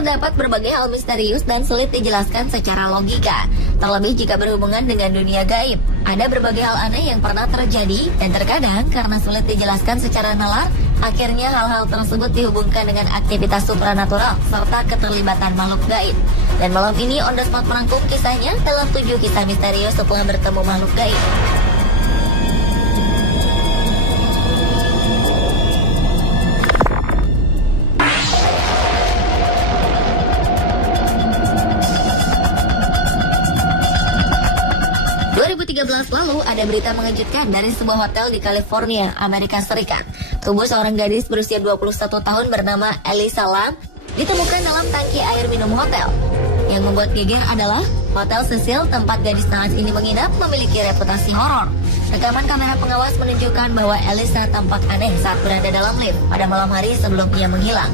Terdapat berbagai hal misterius dan sulit dijelaskan secara logika, terlebih jika berhubungan dengan dunia gaib. Ada berbagai hal aneh yang pernah terjadi, dan terkadang karena sulit dijelaskan secara nalar, akhirnya hal-hal tersebut dihubungkan dengan aktivitas supranatural serta keterlibatan makhluk gaib. Dan malam ini On The Spot merangkum kisahnya dalam 7 kisah misterius setelah bertemu makhluk gaib. Lalu ada berita mengejutkan dari sebuah hotel di California, Amerika Serikat. Tubuh seorang gadis berusia 21 tahun bernama Elisa Lam ditemukan dalam tangki air minum hotel. Yang membuat geger adalah Hotel Cecil tempat gadis naas ini menginap memiliki reputasi horor. Rekaman kamera pengawas menunjukkan bahwa Elisa tampak aneh saat berada dalam lift pada malam hari sebelum ia menghilang.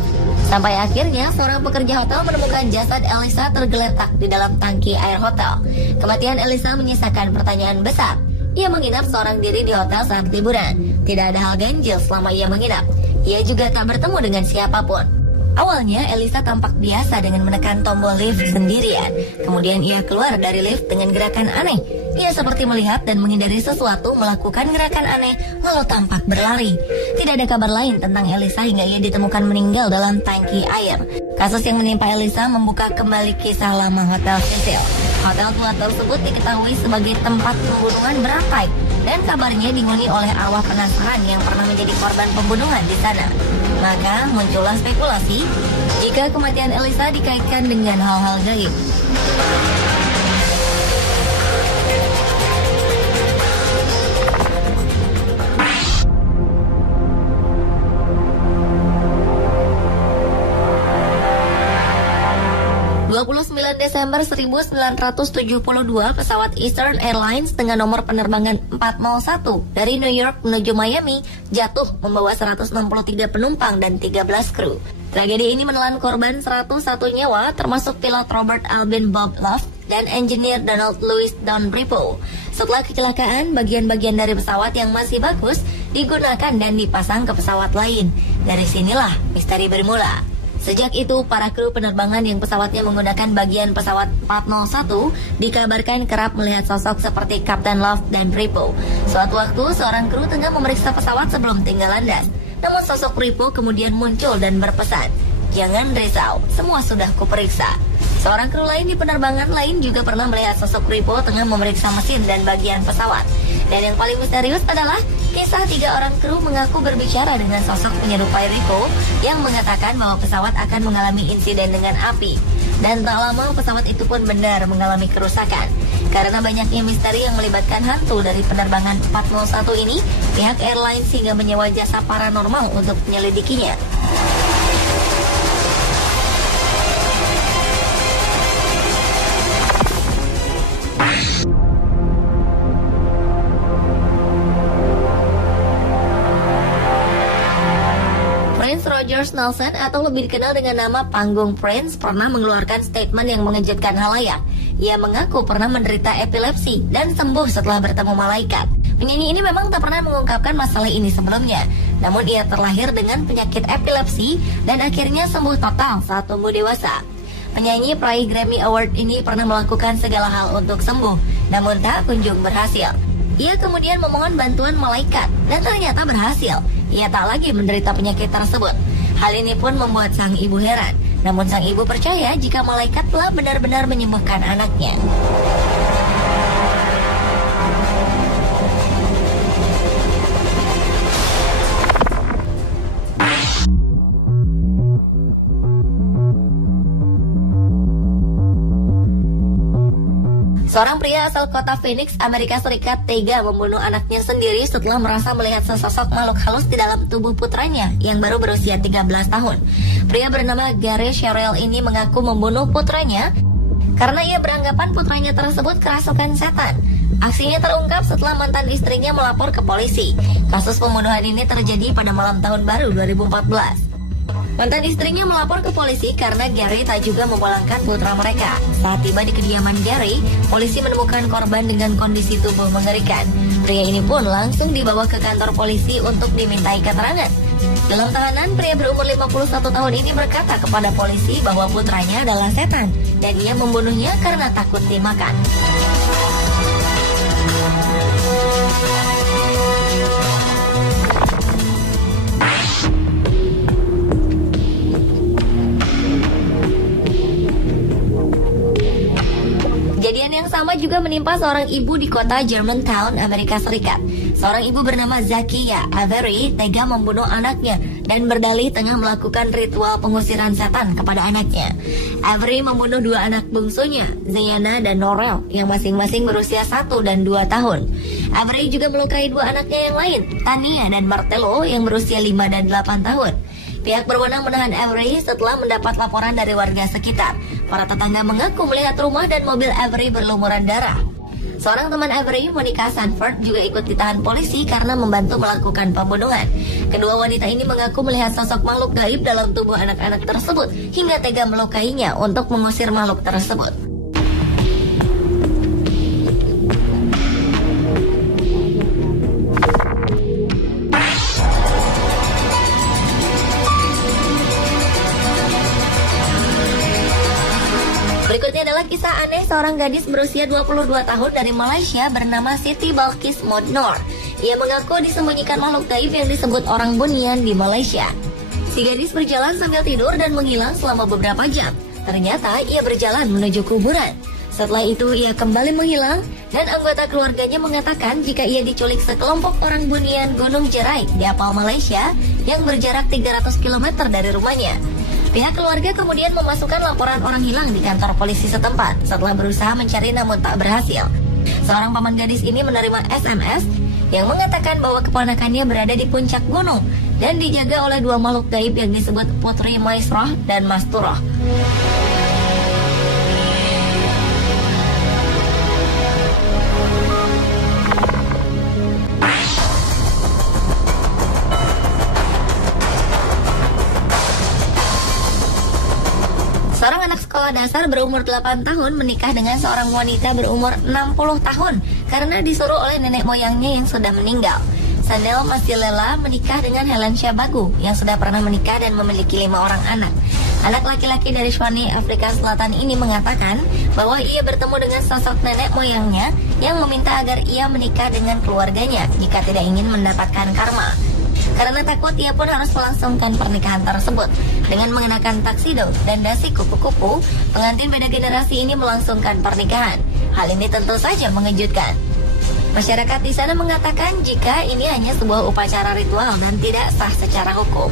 Sampai akhirnya seorang pekerja hotel menemukan jasad Elisa tergeletak di dalam tangki air hotel. Kematian Elisa menyisakan pertanyaan besar. Ia menginap seorang diri di hotel saat liburan. Tidak ada hal ganjil selama ia menginap. Ia juga tak bertemu dengan siapapun. Awalnya Elisa tampak biasa dengan menekan tombol lift sendirian. Kemudian ia keluar dari lift dengan gerakan aneh. Ia seperti melihat dan menghindari sesuatu, melakukan gerakan aneh, lalu tampak berlari. Tidak ada kabar lain tentang Elisa hingga ia ditemukan meninggal dalam tangki air. Kasus yang menimpa Elisa membuka kembali kisah lama Hotel Cecil. Hotel tua tersebut diketahui sebagai tempat pembunuhan berantai, dan kabarnya dihuni oleh arwah penasaran yang pernah menjadi korban pembunuhan di sana. Maka muncullah spekulasi jika kematian Elisa dikaitkan dengan hal-hal gaib. 29 Desember 1972, pesawat Eastern Airlines dengan nomor penerbangan 401 dari New York menuju Miami jatuh membawa 163 penumpang dan 13 kru. Tragedi ini menelan korban 101 nyawa, termasuk pilot Robert Alvin Bob Love dan engineer Donald Louis Don Bripo. Setelah kecelakaan, bagian-bagian dari pesawat yang masih bagus digunakan dan dipasang ke pesawat lain. Dari sinilah misteri bermula. Sejak itu, para kru penerbangan yang pesawatnya menggunakan bagian pesawat 401 dikabarkan kerap melihat sosok seperti Kapten Love dan Bripo. Suatu waktu, seorang kru tengah memeriksa pesawat sebelum tinggal landas. Namun sosok Bripo kemudian muncul dan berpesan, "Jangan risau, semua sudah kuperiksa." Seorang kru lain di penerbangan lain juga pernah melihat sosok Bripo tengah memeriksa mesin dan bagian pesawat. Dan yang paling misterius adalah kisah 3 orang kru mengaku berbicara dengan sosok menyerupai Bripo yang mengatakan bahwa pesawat akan mengalami insiden dengan api. Dan tak lama pesawat itu pun benar mengalami kerusakan. Karena banyaknya misteri yang melibatkan hantu dari penerbangan 401 ini, pihak airline hingga menyewa jasa paranormal untuk menyelidikinya. Rogers Nelson atau lebih dikenal dengan nama panggung Prince pernah mengeluarkan statement yang mengejutkan halayak. Ia mengaku pernah menderita epilepsi dan sembuh setelah bertemu malaikat. Penyanyi ini memang tak pernah mengungkapkan masalah ini sebelumnya, namun ia terlahir dengan penyakit epilepsi dan akhirnya sembuh total saat tumbuh dewasa. Penyanyi peraih Grammy Award ini pernah melakukan segala hal untuk sembuh, namun tak kunjung berhasil. Ia kemudian memohon bantuan malaikat dan ternyata berhasil. Ia tak lagi menderita penyakit tersebut. Hal ini pun membuat sang ibu heran. Namun sang ibu percaya jika malaikat telah benar-benar menyembuhkan anaknya. Seorang pria asal kota Phoenix, Amerika Serikat tega membunuh anaknya sendiri setelah merasa melihat sesosok makhluk halus di dalam tubuh putranya yang baru berusia 13 tahun. Pria bernama Gary Sherrill ini mengaku membunuh putranya karena ia beranggapan putranya tersebut kerasukan setan. Aksinya terungkap setelah mantan istrinya melapor ke polisi. Kasus pembunuhan ini terjadi pada malam tahun baru 2014. Mantan istrinya melapor ke polisi karena Gary tak juga memulangkan putra mereka. Saat tiba di kediaman Gary, polisi menemukan korban dengan kondisi tubuh mengerikan. Pria ini pun langsung dibawa ke kantor polisi untuk dimintai keterangan. Dalam tahanan, pria berumur 51 tahun ini berkata kepada polisi bahwa putranya adalah setan dan ia membunuhnya karena takut dimakan. Kejadian yang sama juga menimpa seorang ibu di kota Germantown, Amerika Serikat. Seorang ibu bernama Zakia Avery tega membunuh anaknya dan berdalih tengah melakukan ritual pengusiran setan kepada anaknya. Avery membunuh dua anak bungsunya, Zayana dan Norel, yang masing-masing berusia 1 dan 2 tahun. Avery juga melukai dua anaknya yang lain, Tania dan Martello, yang berusia 5 dan 8 tahun. Pihak berwenang menahan Avery setelah mendapat laporan dari warga sekitar. Para tetangga mengaku melihat rumah dan mobil Avery berlumuran darah. Seorang teman Avery, Monica Sanford, juga ikut ditahan polisi karena membantu melakukan pembunuhan. Kedua wanita ini mengaku melihat sosok makhluk gaib dalam tubuh anak-anak tersebut hingga tega melukainya untuk mengusir makhluk tersebut. Berikutnya adalah kisah aneh seorang gadis berusia 22 tahun dari Malaysia bernama Siti Balkis Modnor. Ia mengaku disembunyikan makhluk gaib yang disebut orang bunian di Malaysia. Si gadis berjalan sambil tidur dan menghilang selama beberapa jam. Ternyata ia berjalan menuju kuburan. Setelah itu ia kembali menghilang dan anggota keluarganya mengatakan jika ia diculik sekelompok orang bunian Gunung Jerai di Apal, Malaysia yang berjarak 300 km dari rumahnya. Pihak keluarga kemudian memasukkan laporan orang hilang di kantor polisi setempat setelah berusaha mencari namun tak berhasil. Seorang paman gadis ini menerima SMS yang mengatakan bahwa keponakannya berada di puncak gunung dan dijaga oleh dua makhluk gaib yang disebut Putri Maisroh dan Masturah. Seorang anak sekolah dasar berumur 8 tahun menikah dengan seorang wanita berumur 60 tahun karena disuruh oleh nenek moyangnya yang sudah meninggal. Sanel Masilela menikah dengan Helen Shabagu yang sudah pernah menikah dan memiliki 5 orang anak. Anak laki-laki dari Swane, Afrika Selatan ini mengatakan bahwa ia bertemu dengan sosok nenek moyangnya yang meminta agar ia menikah dengan keluarganya jika tidak ingin mendapatkan karma. Karena takut, ia pun harus melangsungkan pernikahan tersebut. Dengan mengenakan taksido dan dasi kupu-kupu, pengantin beda generasi ini melangsungkan pernikahan. Hal ini tentu saja mengejutkan. Masyarakat di sana mengatakan jika ini hanya sebuah upacara ritual dan tidak sah secara hukum.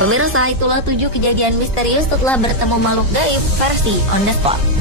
Pemirsa, itulah 7 kejadian misterius setelah bertemu makhluk gaib versi On The Spot.